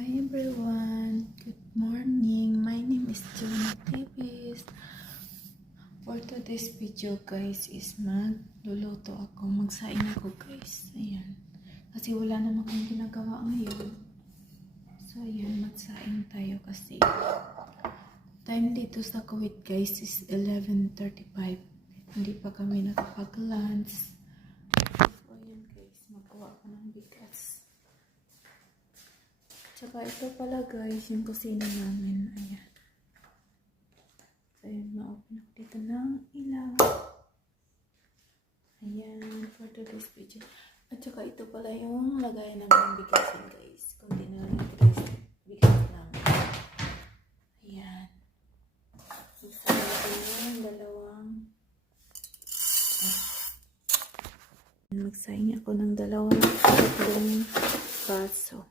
Hi everyone, good morning. My name is Jonah Davis. For today's video guys is magluluto ako. Magsaing ako guys. Ayan. Kasi wala naman akong ginagawa ngayon. So ayan, magsaing tayo kasi time dito sa Kuwait guys is 11:35. Hindi pa kami nakapag-lunch. So ayan guys, magawa ko ng bigas. Tsaka ito pala guys, yung kusina namin. Ayan. So, ayan, ma-open ako dito ng ilaw. Ayan, for today's video. At saka ito pala yung lagayan namin bigasin guys. Kunti na lang guys, bigas namin. Ayan. Isama ko yung dalawang. Magsaing ako ng tatlong kaso.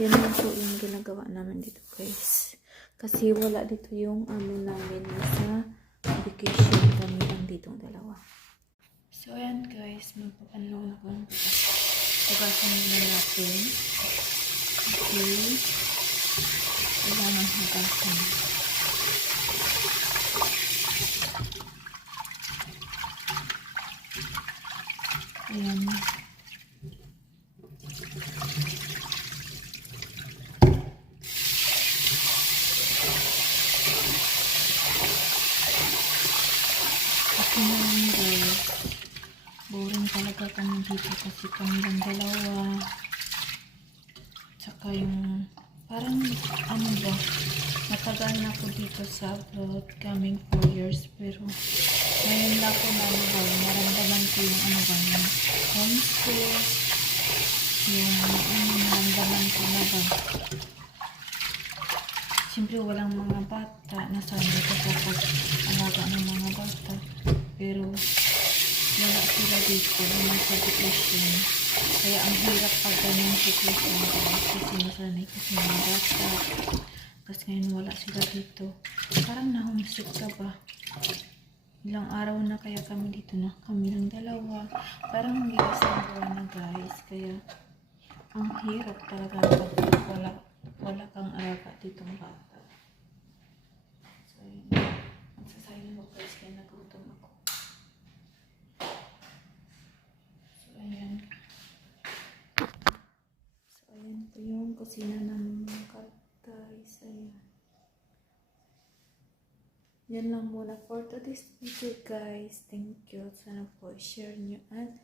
Yan lang po yung ginagawa namin dito guys. Kasi wala dito yung amo namin sa vacation kami lang ditong dalawa. So ayan guys, magpapanlaw na ko ng bigas. Hugasan muna natin. Okay. Kailangan hugasan. Ayan. Ngayon guys, boring talaga kami dito kasi kami lang dalawa. Tsaka yung parang ano ba, matagal na ako dito sa abroad, coming 4 years, pero ngayon lang ako naramdaman ko yung ano ba, yung homesick, yung naramdaman ko na ba. Siyempre walang mga bata, nasanay ko sa pag-alaga ng mga bata. Pero wala sila dito naman sa vacation. Kaya ang hirap pag ganyan situation kasi nasanay ko sa mga bata. Kasi ngayon wala sila dito. Parang na-homesick ka ba? Ilang araw na kaya kami dito na. Kami lang dalawa. Parang mag-iisang buwan na guys. Kaya ang hirap talaga pag wala kang alaga ditong bata. So yun. Magsasayang mo guys kaya nagutom ako. So ayan po yung kusina namin mga guys. Ayan. Yan lang muna for today's video guys. Thank you. Sana po share nyo at